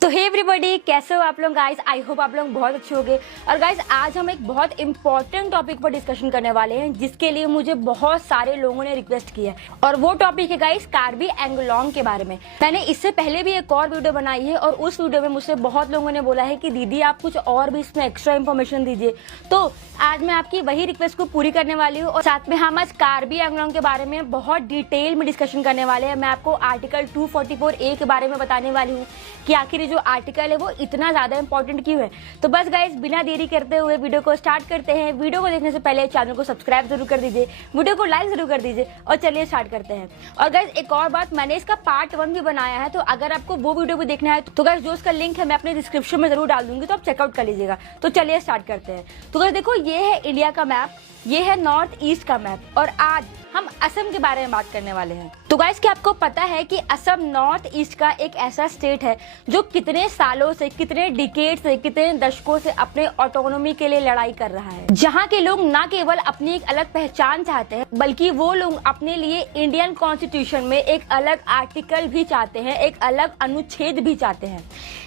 तो hey everybody, कैसे हो आप लोग गाइस। आई होप आप लोग बहुत अच्छे होंगे। और गाइस आज हम एक बहुत इंपॉर्टेंट टॉपिक पर डिस्कशन करने वाले हैं, जिसके लिए मुझे बहुत सारे लोगों ने रिक्वेस्ट किया है। और वो टॉपिक है गाइस कार्बी एंगोलोंग के बारे में। मैंने इससे पहले भी एक और वीडियो बनाई है और उस वीडियो में मुझसे बहुत लोगों ने बोला है कि दीदी आप कुछ और भी इसमें एक्स्ट्रा इन्फॉर्मेशन दीजिए। तो आज मैं आपकी वही रिक्वेस्ट को पूरी करने वाली हूँ और साथ में हम आज कार्बी एंगोलोंग के बारे में बहुत डिटेल में डिस्कशन करने वाले हैं। मैं आपको आर्टिकल 244A के बारे में बताने वाली हूँ कि आखिर जो आर्टिकल है वो इतना ज्यादा इंपॉर्टेंट क्यों है। तो बस गाइस बिना देरी करते हुए वीडियो को स्टार्ट करते हैं। वीडियो को देखने से पहले चैनल को सब्सक्राइब जरूर कर दीजिए, वीडियो को लाइक जरूर कर दीजिए और चलिए स्टार्ट करते हैं। और गाइस एक और बात, मैंने इसका पार्ट 1 भी बनाया है, तो अगर आपको वो वीडियो भी देखना है तो गाइस जो उसका लिंक है मैं अपने डिस्क्रिप्शन में जरूर डाल दूंगी, तो आप चेकआउट कर लीजिएगा। तो चलिए स्टार्ट करते हैं। तो गाइस देखो, ये है इंडिया का मैप, ये है नॉर्थ ईस्ट का मैप और आज हम असम के बारे में बात करने वाले हैं। तो गाइस क्या आपको पता है कि असम नॉर्थ ईस्ट का एक ऐसा स्टेट है जो कितने सालों से, कितने डिकेड से, कितने दशकों से अपने ऑटोनॉमी के लिए लड़ाई कर रहा है, जहाँ के लोग न केवल अपनी एक अलग पहचान चाहते हैं बल्कि वो लोग अपने लिए इंडियन कॉन्स्टिट्यूशन में एक अलग आर्टिकल भी चाहते हैं, एक अलग अनुच्छेद भी चाहते हैं।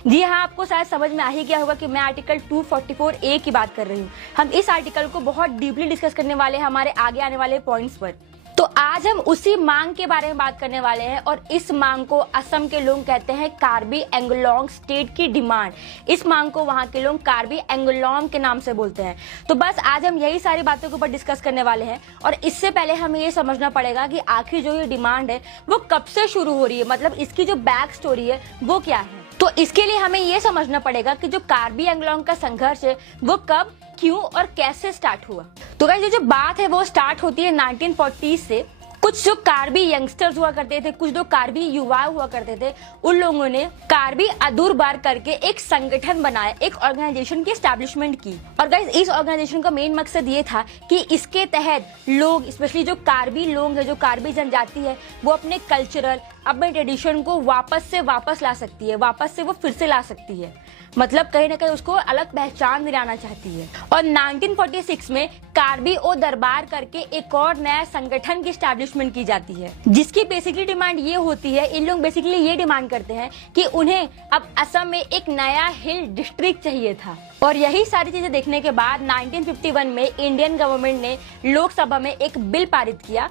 जी हाँ, आपको शायद समझ में आ ही गया होगा कि मैं आर्टिकल 244A की बात कर रही हूँ। हम इस आर्टिकल को बहुत डीपली डिस्कस करने वाले हैं हमारे आगे आने वाले पॉइंट्स पर। तो आज हम उसी मांग के बारे में बात करने वाले हैं और इस मांग को असम के लोग कहते हैं कार्बी एंगोलोंग स्टेट की डिमांड। इस मांग को वहां के लोग कार्बी एंगोलोंग के नाम से बोलते हैं। तो बस आज हम यही सारी बातों के ऊपर डिस्कस करने वाले हैं और इससे पहले हमें ये समझना पड़ेगा कि आखिर जो ये डिमांड है वो कब से शुरू हो रही है, मतलब इसकी जो बैक स्टोरी है वो क्या है। तो इसके लिए हमें ये समझना पड़ेगा कि जो कार्बी एंगोलोंग का संघर्ष है वो कब, क्यों और कैसे स्टार्ट हुआ। तो गाइस जो बात है वो स्टार्ट होती है 1940 से। कुछ जो कार्बी यंगस्टर्स हुआ करते थे, कुछ जो कार्बी युवा हुआ करते थे, उन लोगों ने कार्बी अदुरबार करके एक संगठन बनाया, एक ऑर्गेनाइजेशन की एस्टैब्लिशमेंट की। और गाइस इस ऑर्गेनाइजेशन का मेन मकसद ये था कि इसके तहत लोग, स्पेशली जो कार्बी लोग है, जो कार्बी जनजाति है, वो अपने कल्चरल, अपने ट्रेडिशन को वापस ला सकती है, वापस से वो फिर से ला सकती है, मतलब कहीं ना कहीं उसको अलग पहचान दिलाना चाहती है। और 1946 में कार्बी ओ दरबार करके एक और नया संगठन की एस्टैब्लिशमेंट की जाती है, जिसकी बेसिकली डिमांड ये होती है, इन लोग बेसिकली ये डिमांड करते हैं कि उन्हें अब असम में एक नया हिल डिस्ट्रिक्ट चाहिए था। और यही सारी चीजें देखने के बाद 1951 में इंडियन गवर्नमेंट ने लोकसभा में एक बिल पारित किया,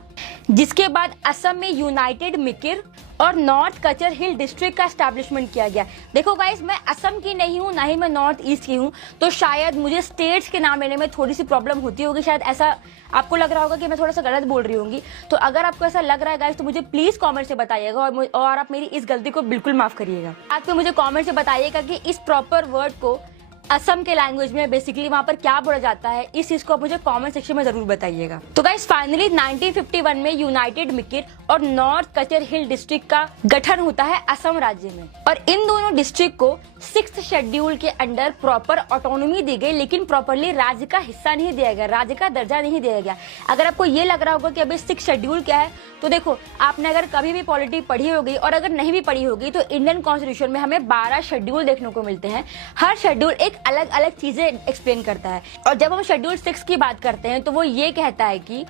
जिसके बाद असम में यूनाइटेड मिकिर और नॉर्थ कचर हिल डिस्ट्रिक्ट का एस्टैब्लिशमेंट किया गया। देखो गाइस, मैं असम की नहीं हूँ, ना ही मैं नॉर्थ ईस्ट की हूँ, तो शायद मुझे स्टेट्स के नाम लेने में थोड़ी सी प्रॉब्लम होती होगी। शायद ऐसा आपको लग रहा होगा कि मैं थोड़ा सा गलत बोल रही होंगी। तो अगर आपको ऐसा लग रहा है गाइस तो मुझे प्लीज कमेंट से बताइएगा और आप मेरी इस गलती को बिल्कुल माफ करिएगा। आप मुझे कमेंट से बताइएगा कि इस प्रॉपर वर्ड को असम के लैंग्वेज में बेसिकली वहां पर क्या बोला जाता है। इस चीज को आप मुझे कमेंट सेक्शन में जरूर बताइएगा। तो गाइस फाइनली 1951 में यूनाइटेड मिकिर और नॉर्थ कचर हिल डिस्ट्रिक्ट का गठन होता है असम राज्य में। और इन दोनों डिस्ट्रिक्ट को 6th शेड्यूल के अंडर प्रॉपर ऑटोनॉमी दी गई, लेकिन प्रॉपरली राज्य का हिस्सा नहीं दिया गया, राज्य का दर्जा नहीं दिया गया। अगर आपको ये लग रहा होगा कि अभी 6th शेड्यूल क्या है, तो देखो आपने अगर कभी भी पॉलिटी पढ़ी होगी और अगर नहीं भी पढ़ी होगी तो इंडियन कॉन्स्टिट्यूशन में हमें 12 शेड्यूल देखने को मिलते हैं। हर शेड्यूल एक अलग अलग चीजें एक्सप्लेन करता है। और जब हम शेड्यूल 6 की बात करते हैं तो वो ये कहता है कि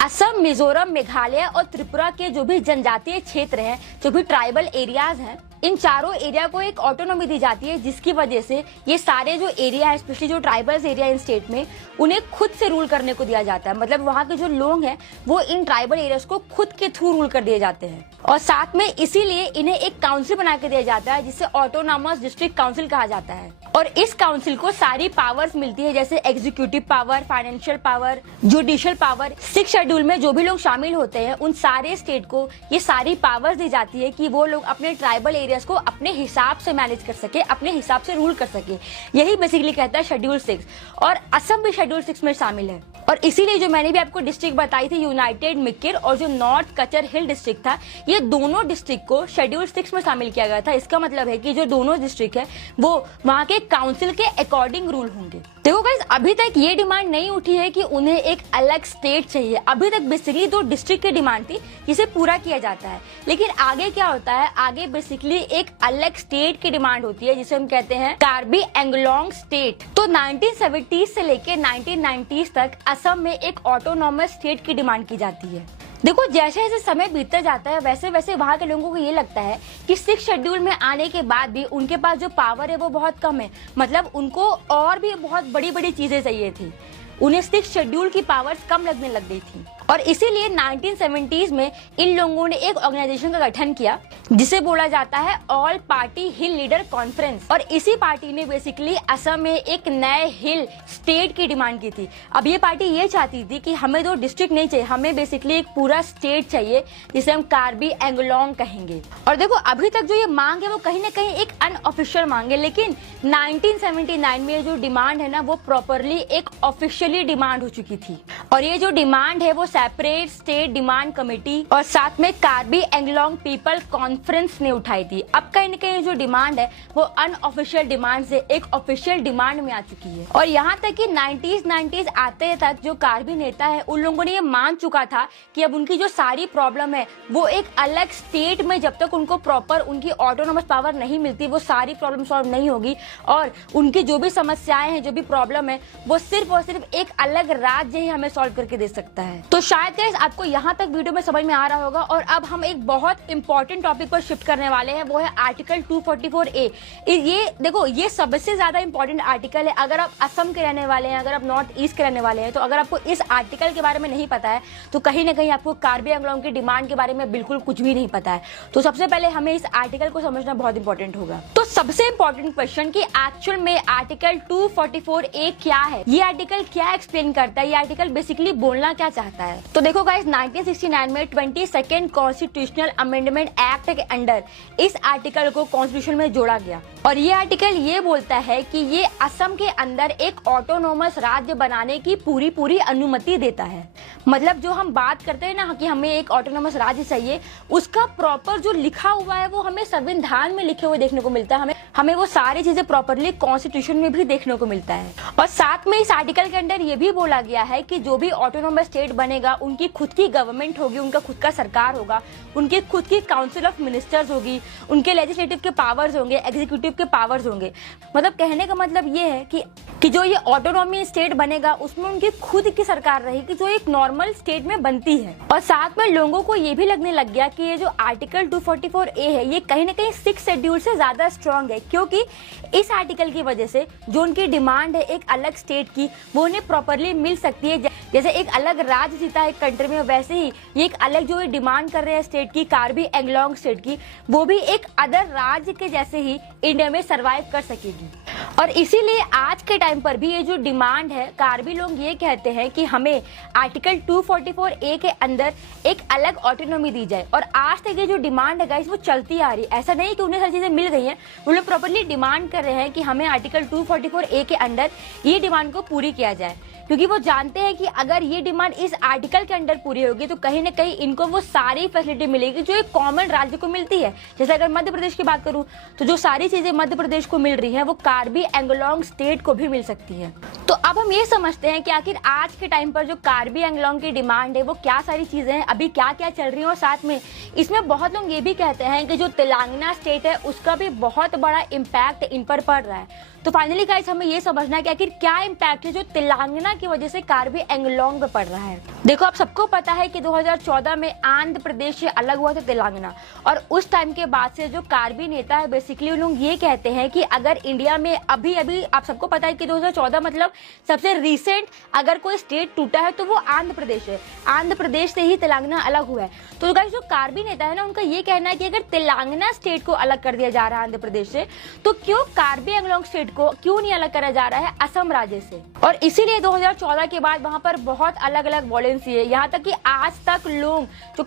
असम, मिजोरम, मेघालय और त्रिपुरा के जो भी जनजातीय क्षेत्र हैं, जो भी ट्राइबल एरियाज हैं, इन चारों एरिया को एक ऑटोनॉमी दी जाती है, जिसकी वजह से ये सारे जो एरिया है, स्पेशली जो ट्राइबल्स एरिया इन स्टेट में, उन्हें खुद से रूल करने को दिया जाता है। मतलब वहाँ के जो लोग हैं वो इन ट्राइबल एरियाज को खुद के थ्रू रूल कर दिए जाते हैं। और साथ में इसीलिए इन्हें एक काउंसिल बना के दिया जाता है, जिसे ऑटोनॉमस डिस्ट्रिक्ट काउंसिल कहा जाता है। और इस काउंसिल को सारी पावर्स मिलती है, जैसे executive power, financial power, judicial power. 6 schedule में जो भी लोग शामिल होते हैं उन सारे स्टेट को ये सारी पावर्स दी जाती है कि वो लोग अपने ट्राइबल एरियाज को अपने हिसाब से मैनेज कर सके, अपने हिसाब से रूल कर सके। यही बेसिकली कहता है शेड्यूल 6। और असम भी शेड्यूल 6 में शामिल है। और इसीलिए जो मैंने भी आपको डिस्ट्रिक्ट बताई थी, यूनाइटेड मिकिर और जो नॉर्थ कचर हिल डिस्ट्रिक्ट था, ये दोनों डिस्ट्रिक्ट को शेड्यूल 6 में शामिल किया गया था। इसका मतलब है कि जो दोनों डिस्ट्रिक्ट है वो वहाँ के काउंसिल के अकॉर्डिंग रूल होंगे। देखो गाइस, अभी तक ये डिमांड नहीं उठी है कि उन्हें एक अलग स्टेट चाहिए। अभी तक बेसिकली 2 डिस्ट्रिक्ट की डिमांड थी जिसे पूरा किया जाता है। लेकिन आगे क्या होता है, आगे बेसिकली एक अलग स्टेट की डिमांड होती है, जिसे हम कहते हैं कार्बी एंगोलोंग स्टेट। तो 1970 से लेके 1990 तक असम में एक ऑटोनॉमस स्टेट की डिमांड की जाती है। देखो जैसे जैसे समय बीतता जाता है वैसे वैसे वहाँ के लोगों को ये लगता है कि 6 शेड्यूल में आने के बाद भी उनके पास जो पावर है वो बहुत कम है, मतलब उनको और भी बहुत बड़ी बड़ी चीजें चाहिए थी। उन्हें 6 शेड्यूल की पावर्स कम लगने लग गई थी और इसीलिए 1970s में इन लोगों ने एक ऑर्गेनाइजेशन का गठन किया जिसे बोला जाता है ऑल पार्टी हिल लीडर कॉन्फ्रेंस। और इसी पार्टी ने बेसिकली असम में एक नए हिल स्टेट की डिमांड की थी। अब ये पार्टी ये चाहती थी कि हमें 2 डिस्ट्रिक्ट नहीं चाहिए, हमें बेसिकली एक पूरा स्टेट चाहिए जिसे हम कार्बी एंगलोंग कहेंगे। और देखो अभी तक जो ये मांग है वो कहीं ना कहीं एक अनऑफिशियल मांग है, लेकिन 1979 में जो डिमांड है ना वो प्रॉपरली एक ऑफिशियली डिमांड हो चुकी थी। और ये जो डिमांड है वो सेपरेट स्टेट डिमांड कमेटी और साथ में कार्बी एंगलोंग पीपल कॉन्फ्रेंस ने उठाई थी। अब कहीं न कहीं जो डिमांड है वो अनऑफिशियल डिमांड से एक ऑफिशियल डिमांड में आ चुकी है। और यहाँ तक कि 90s आते तक जो कार्बी नेता है उन लोगों ने ये मान चुका था कि अब उनकी जो सारी प्रॉब्लम है वो एक अलग स्टेट में जब तक उनको प्रॉपर उनकी ऑटोनोमस पावर नहीं मिलती वो सारी प्रॉब्लम सॉल्व नहीं होगी और उनकी जो भी समस्याएं हैं, जो भी प्रॉब्लम है वो सिर्फ और सिर्फ एक अलग राज्य ही हमें सॉल्व करके दे सकता है। तो शायद गाइस आपको यहाँ तक वीडियो में समझ में आ रहा होगा। और अब हम एक बहुत इंपॉर्टेंट टॉपिक पर शिफ्ट करने वाले हैं, वो है आर्टिकल 244A। ये देखो ये सबसे ज्यादा इंपॉर्टेंट आर्टिकल है। अगर आप असम के रहने वाले हैं, अगर आप नॉर्थ ईस्ट के रहने वाले हैं, तो अगर आपको इस आर्टिकल के बारे में नहीं पता है तो कहीं ना कहीं आपको कार्बी एंगलोंग की डिमांड के बारे में बिल्कुल कुछ भी नहीं पता है। तो सबसे पहले हमें इस आर्टिकल को समझना बहुत इंपॉर्टेंट होगा। तो सबसे इंपॉर्टेंट क्वेश्चन कि एक्चुअल में आर्टिकल 244A क्या है, ये आर्टिकल क्या एक्सप्लेन करता है, ये आर्टिकल बेसिकली बोलना क्या चाहता है। तो देखो गाइस 1969 में 22nd कॉन्स्टिट्यूशनल अमेंडमेंट एक्ट के अंडर इस आर्टिकल को कॉन्स्टिट्यूशन में जोड़ा गया और ये आर्टिकल ये बोलता है कि ये असम के अंदर एक ऑटोनोमस राज्य बनाने की पूरी अनुमति देता है। मतलब जो हम बात करते हैं ना कि हमें एक ऑटोनोमस राज्य चाहिए, उसका प्रॉपर जो लिखा हुआ है वो हमें संविधान में लिखे हुए देखने को मिलता है। हमें वो सारी चीजें प्रॉपरली कॉन्स्टिट्यूशन में भी देखने को मिलता है। और साथ में इस आर्टिकल के अंदर ये भी बोला गया है कि जो भी ऑटोनोमस स्टेट बनेगा उनकी खुद की गवर्नमेंट होगी, उनका खुद का सरकार होगा, उनकी खुद की काउंसिल ऑफ मिनिस्टर्स होगी, उनके लेजिस्लेटिव के पावर्स होंगे, एग्जीक्यूटिव के पावर्स होंगे। मतलब कहने का मतलब ये है कि जो ये ऑटोनॉमी स्टेट बनेगा उसमें उनकी खुद की सरकार रहेगी जो एक नॉर्मल स्टेट में बनती है। और साथ में लोगों को ये भी लगने लग गया कि ये जो आर्टिकल 244A है ये कहीं ना कहीं 6 शेड्यूल से ज्यादा स्ट्रांग है, क्योंकि इस आर्टिकल की वजह से जो उनकी डिमांड है एक अलग स्टेट की वो उन्हें प्रॉपरली मिल सकती है। जैसे एक अलग राज्य जीता है एक कंट्री में, वैसे ही ये एक अलग जो डिमांड कर रहे हैं स्टेट की, कार्बी एंगलोंग स्टेट की, वो भी एक अदर राज्य के जैसे ही इंडिया में सरवाइव कर सकेगी। और इसीलिए आज के टाइम पर भी ये जो डिमांड है, कार्बी लोग ये कहते हैं कि हमें आर्टिकल 244A के अंदर एक अलग ऑटोनॉमी दी जाए। और आज तक ये जो डिमांड है गाइस वो चलती आ रही है। ऐसा नहीं कि उन्हें सारी चीजें मिल गई हैं, वो लोग प्रॉपरली डिमांड कर रहे हैं कि हमें आर्टिकल 244A के अंदर ये डिमांड को पूरी किया जाए, क्योंकि वो जानते हैं कि अगर ये डिमांड इस आर्टिकल के अंदर पूरी होगी तो कहीं ना कहीं इनको वो सारी फैसिलिटी मिलेगी जो एक कॉमन राज्य को मिलती है। जैसे अगर मध्य प्रदेश की बात करूं तो जो सारी चीजें मध्य प्रदेश को मिल रही हैं वो कार्बी एंगलोंग स्टेट को भी मिल सकती है। तो अब हम ये समझते हैं कि आखिर आज के टाइम पर जो कार्बी एंगलोंग की डिमांड है वो क्या सारी चीजें हैं, अभी क्या क्या चल रही है। और साथ में इसमें बहुत लोग ये भी कहते हैं कि जो तेलंगाना स्टेट है उसका भी बहुत बड़ा इम्पैक्ट इन पर पड़ रहा है। तो फाइनली गाइस हमें ये समझना है कि आखिर क्या इम्पैक्ट है जो तेलंगाना की वजह से कार्बी एंगलोंग पे पड़ रहा है। देखो आप सबको पता है कि 2014 में आंध्र प्रदेश से अलग हुआ था तेलंगाना, और उस टाइम के बाद से जो कार्बी नेता है बेसिकली उन लोग ये कहते हैं कि अगर इंडिया में अभी आप सबको पता है कि 2014 मतलब सबसे रिसेंट अगर कोई स्टेट टूटा है तो वो आंध्र प्रदेश है। आंध्र प्रदेश से ही तेलंगाना अलग हुआ है। तो गाइस जो कार्बी नेता है ना उनका ये कहना है कि अगर तेलंगाना स्टेट को अलग कर दिया जा रहा है आंध्र प्रदेश से, तो क्यों कार्बी एंगलोंग स्टेट को क्यों नहीं अलग करा जा रहा है असम राज्य से। और इसीलिए 2014 के बाद वहां पर बहुत अलग अलग वॉलेंसी है। यहाँ तक कि आज तक लोग जो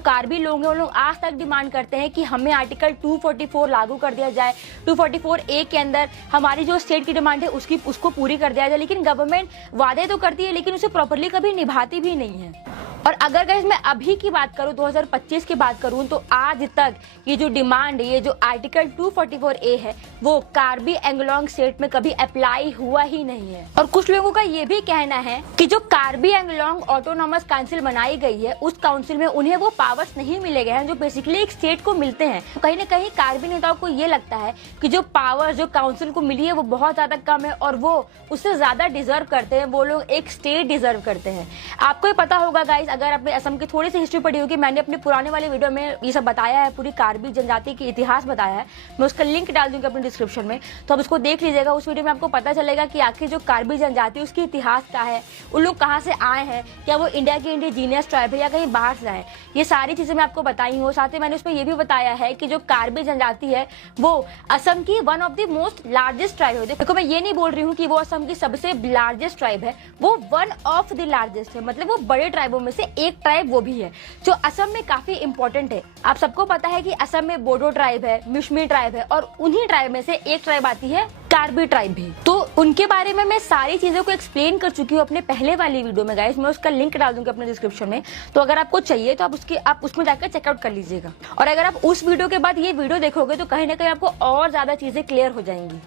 कार्बी लोग हैं वो लोग आज तक डिमांड करते हैं कि हमें आर्टिकल 244 लागू कर दिया जाए। 244A के अंदर हमारी जो स्टेट की डिमांड है उसको पूरी कर दिया जाए। लेकिन गवर्नमेंट वादे तो करती है लेकिन उसे प्रॉपरली कभी निभाती भी नहीं है। और अगर गाइस मैं अभी की बात करूं 2025 की बात करूं तो आज तक ये जो डिमांड है, ये जो आर्टिकल 244A है वो कार्बी एंगलोंग स्टेट में कभी अप्लाई हुआ ही नहीं है। और कुछ लोगों का ये भी कहना है कि जो कार्बी एंगलोंग ऑटोनॉमस काउंसिल बनाई गई है उस काउंसिल में उन्हें वो पावर्स नहीं मिले गए हैं जो बेसिकली एक स्टेट को मिलते हैं। तो कहीं ना कहीं कार्बी नेताओं को ये लगता है कि जो पावर जो काउंसिल को मिली है वो बहुत ज्यादा कम है और वो उससे ज्यादा डिजर्व करते हैं, वो लोग एक स्टेट डिजर्व करते हैं। आपको पता होगा गाइस अगर आपने असम की थोड़ी सी हिस्ट्री पढ़ी होगी, मैंने अपने पुराने वाले वीडियो में ये सब बताया है, पूरी कार्बी जनजाति की इतिहास बताया है, मैं उसका लिंक डाल दूंगी अपने डिस्क्रिप्शन में, तो आप उसको देख लीजिएगा। उस वीडियो में आपको पता चलेगा कि आखिर जो कार्बी जनजाति उसकी इतिहास क्या है, उन लोग कहाँ से आए हैं, क्या वो इंडिया की इंडिजीनियस ट्राइब है या कहीं बाहर से आए, ये सारी चीजें मैं आपको बताई हूँ। साथ ही मैंने उसमें ये भी बताया है कि जो कार्बी जनजाति है वो असम की one of the most largest tribe है। देखो मैं ये नहीं बोल रही हूँ कि वो असम की सबसे लार्जेस्ट ट्राइब है, वो वन ऑफ द लार्जेस्ट है, मतलब वो बड़े ट्राइबों में से एक ट्राइब वो भी है जो असम में काफी इंपॉर्टेंट है। आप सबको पता है कि असम में बोडो ट्राइब है, मिशमी ट्राइब है, और उन्हीं ट्राइब में से एक ट्राइब आती है कार्बी ट्राइब भी। तो उनके बारे में मैं सारी चीजों को एक्सप्लेन कर चुकी हूँ अपने पहले वाली वीडियो में गाइस, मैं उसका लिंक डाल दूंगी अपने डिस्क्रिप्शन में, तो अगर आपको चाहिए तो आप उसमें जाकर चेकआउट कर लीजिएगा। और अगर आप उस वीडियो के बाद ये वीडियो देखोगे तो कहीं ना कहीं आपको और ज्यादा चीजें क्लियर हो जाएंगी।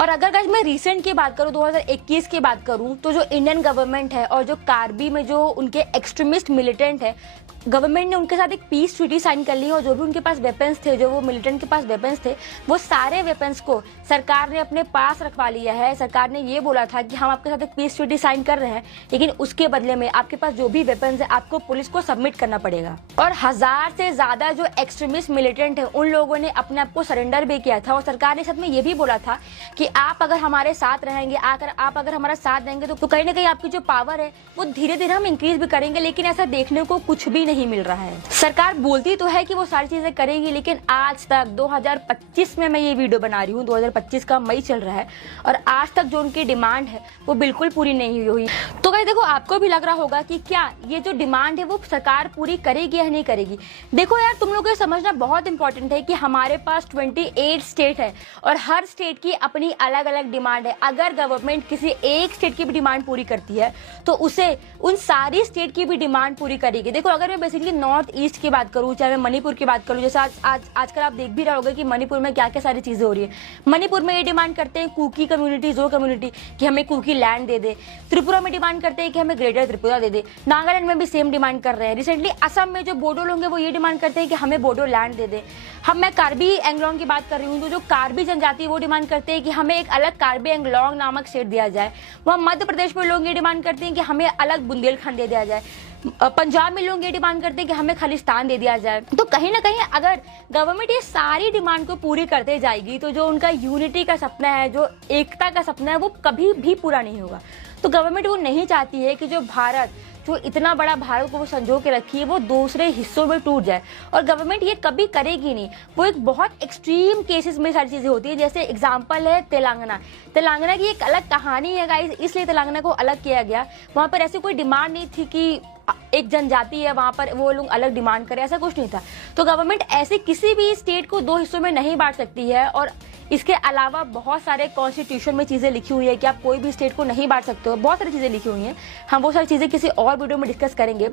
और अगर गाइस मैं रिसेंट की बात करूँ, 2021 की बात करूँ, तो जो इंडियन गवर्नमेंट है और जो कार्बी में जो उनके एक्सट्रीमिस्ट मिलिटेंट है, गवर्नमेंट ने उनके साथ एक पीस ट्रीटी साइन कर ली और जो भी उनके पास वेपन्स थे, जो वो मिलिटेंट के पास वेपन्स थे, वो सारे वेपन्स को सरकार ने अपने पास रखवा लिया है। सरकार ने ये बोला था कि हम आपके साथ एक पीस ट्रीटी साइन कर रहे हैं, लेकिन उसके बदले में आपके पास जो भी वेपन्स है आपको पुलिस को सबमिट करना पड़ेगा। और 1000 से ज्यादा जो एक्सट्रीमिस्ट मिलिटेंट है उन लोगों ने अपने आप को सरेंडर भी किया था। और सरकार ने साथ में ये भी बोला था कि आप अगर हमारे साथ रहेंगे, आप अगर हमारा साथ देंगे तो कहीं ना कहीं आपकी जो पावर है वो धीरे धीरे हम इंक्रीज भी करेंगे, लेकिन ऐसा देखने को कुछ भी नहीं मिल रहा है। सरकार बोलती तो है कि वो सारी चीजें करेगी, लेकिन आज तक 2025 में मैं ये वीडियो बना रही हूँ, 2025 का मई चल रहा है, और आज तक जो उनकी डिमांड है वो बिल्कुल पूरी नहीं हुई। तो गाइस देखो, आपको भी लग रहा होगा कि क्या ये जो डिमांड है वो सरकार पूरी करेगी या नहीं करेगी। देखो यार, तुम लोगों को समझना बहुत इंपॉर्टेंट है कि हमारे पास 28 स्टेट है और हर स्टेट की अपनी अलग अलग डिमांड है। अगर गवर्नमेंट किसी एक स्टेट की भी डिमांड पूरी करती है तो उसे उन सारी स्टेट की भी डिमांड पूरी करेगी। देखो, अगर मैं बेसिकली नॉर्थ ईस्ट की बात करूं, चाहे मैं मणिपुर की बात करूं, जैसे आजकल आप देख भी रहे होगे कि मणिपुर में क्या क्या सारी चीजें हो रही है। मणिपुर में ये डिमांड करते हैं कुकी कम्युनिटी, जो कम्युनिटी, कि हमें कुकी लैंड दे दे। त्रिपुरा में डिमांड करते हैं कि हमें ग्रेटर त्रिपुरा दे दे। नागालैंड में भी सेम डिमांड कर रहे हैं। रिसेंटली असम में जो बोडो लोग हैं वो ये डिमांड करते हैं कि हमें बोडो लैंड दे दे। मैं कार्बी एंग्लोंग की बात कर रही हूँ, तो जो कार्बी जनजाति वो डिमांड करते हैं कि हमें एक अलग कार्बी एंग्लोंग नामक स्टेट दिया जाए। वहाँ मध्य प्रदेश में लोग ये डिमांड करते हैं कि हमें अलग बुंदेलखंड दे दिया जाए। पंजाब में लोग ये डिमांड करते हैं कि हमें खालिस्तान दे दिया जाए। तो कहीं ना कहीं अगर गवर्नमेंट ये सारी डिमांड को पूरी करते जाएगी तो जो उनका यूनिटी का सपना है, जो एकता का सपना है, वो कभी भी पूरा नहीं होगा। तो गवर्नमेंट वो नहीं चाहती है कि जो भारत, जो इतना बड़ा भारत को वो संजो के रखी है, वो दूसरे हिस्सों में टूट जाए, और गवर्नमेंट ये कभी करेगी नहीं। वो एक बहुत एक्सट्रीम केसेस में सारी चीजें होती है। जैसे एग्जांपल है तेलंगाना की एक अलग कहानी है गाइस, इसलिए तेलंगाना को अलग किया गया। वहां पर ऐसी कोई डिमांड नहीं थी कि एक जनजाति है वहां पर वो लोग अलग डिमांड करें, ऐसा कुछ नहीं था। तो गवर्नमेंट ऐसे किसी भी स्टेट को दो हिस्सों में नहीं बांट सकती है। और इसके अलावा बहुत सारे कॉन्स्टिट्यूशन में चीजें लिखी हुई है कि आप कोई भी स्टेट को नहीं बांट सकते हो, बहुत सारी चीजें लिखी हुई हैं। हम वो सारी चीजें किसी और वीडियो में डिस्कस करेंगे।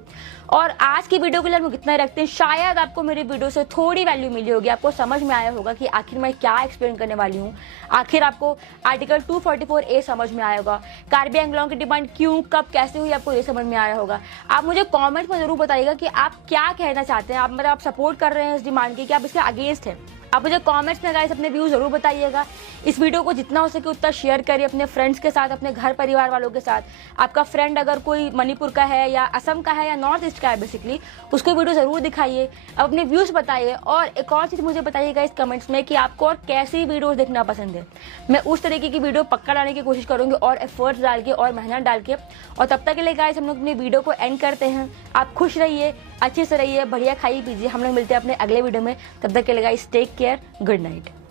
और आज की वीडियो के लिए हम कितना रखते हैं। शायद आपको मेरी वीडियो से थोड़ी वैल्यू मिली होगी, आपको समझ में आया होगा कि आखिर मैं क्या एक्सप्लेन करने वाली हूँ। आखिर आपको आर्टिकल 244A समझ में आया होगा, कार्बी एंग्लोंग की डिमांड क्यों, कब, कैसे हुई, आपको ये समझ में आया होगा। आप मुझे कॉमेंट में जरूर बताइएगा कि आप क्या कहना चाहते हैं। आप सपोर्ट कर रहे हैं इस डिमांड की, कि आप इसके अगेंस्ट हैं। आप मुझे कमेंट्स में गाइस अपने व्यू जरूर बताइएगा। इस वीडियो को जितना हो सके उतना शेयर करिए अपने फ्रेंड्स के साथ, अपने घर परिवार वालों के साथ। आपका फ्रेंड अगर कोई मणिपुर का है या असम का है या नॉर्थ ईस्ट का है बेसिकली, उसको वीडियो जरूर दिखाइए, अपने व्यूज बताइए। और एक और चीज़ मुझे बताइएगा इस कमेंट्स में कि आपको और कैसी वीडियोस देखना पसंद है। मैं उस तरीके की वीडियो पक्का लाने की कोशिश करूँगी, और एफर्ट्स डाल के और मेहनत डाल के। और तब तक के लिए गाइस हम लोग अपनी वीडियो को एंड करते हैं। आप खुश रहिए, अच्छे से रहिए, बढ़िया खाइए पीजिए। हम लोग मिलते हैं अपने अगले वीडियो में। तब तक के लिए guys take care, good night.